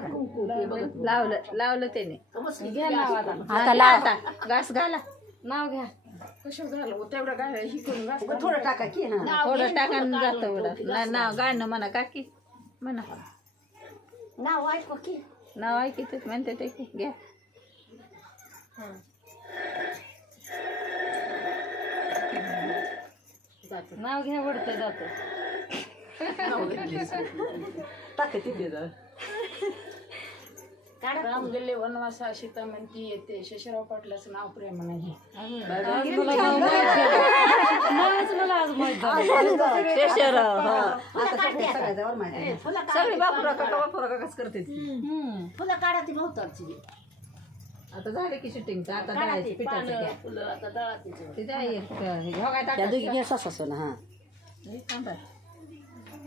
कुंकू ते बघत लावलं लावलं त्याने. घ्या नाव आता. घास घाला. नाव घ्या. कशा झालं? तेवढं ही करून घास. थोडं टाका की हा. थोडं टाकान जातं एवढं. नाव गाणं म्हणा काकी म्हणा. नाव ऐकू की. नाव ऐकी ते म्हणते ते की घ्या. नाव घ्या वडते जात. टाका तिथे जरा. राम गेले वनवासा सीता म्हणती येते. शशराव पाटलाचं नाव प्रेम नाही सगळे बापुरा काका बापुरा काकाच करते हम्म. फुलं काढा ती भोवतालची आता झाले की शूटिंगचं आता दळायचं पिठाचं घ्या. फुलं आता ते हे काय सोना हा. हे थांबा.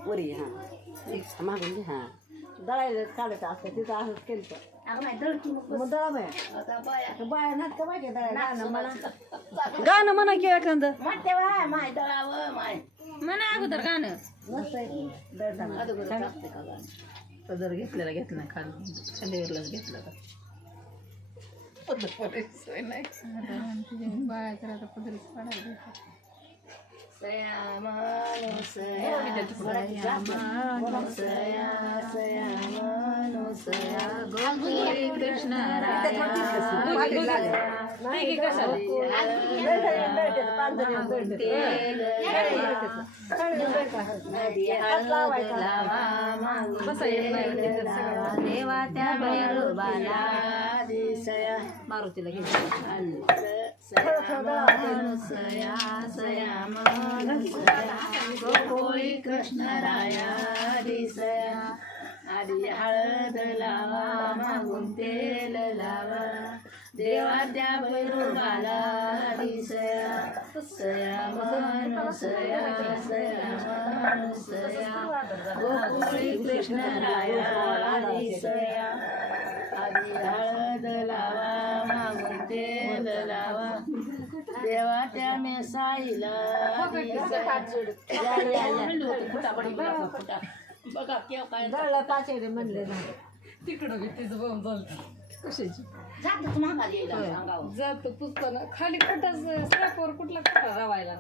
वरी हा. मागून घे हा. दळायला काढायचं असतं तिथं असंच केलं मग दळा बाया. बाया. नाच का पाहिजे दळायला गाणं म्हणा. गाणं म्हणा की एखादं. म्हणते बाय माय दळावं माय. म्हणा अगोदर गाणं. मस्त आहे. दळताना पदर घेतलेला घेतला खाली. खालीवरलाच घेतला का पदर सोय नाही. बाळा तर आता पदरीच पाडायला गोकुळी कृष्ण देवा त्या भैरवाला मारुतीला घेतला सया सया गोकुळी कृष्ण राया दिसया आधी हळद लावा मागून तेल लावा. देवा त्या भैरवाला दिसया. सया मनुसया सया मनुसया गोकुळी कृष्ण राया दिसया. आधी हळद लावा मागून तेल देवा त्या मेसाईला बघा केव्हा काय दळलं म्हणले ना तिकडं तिचं बघून कशाची जातो पुसताना. खाली कुठंच स्लॅपवर कुठला कुठं रवायला?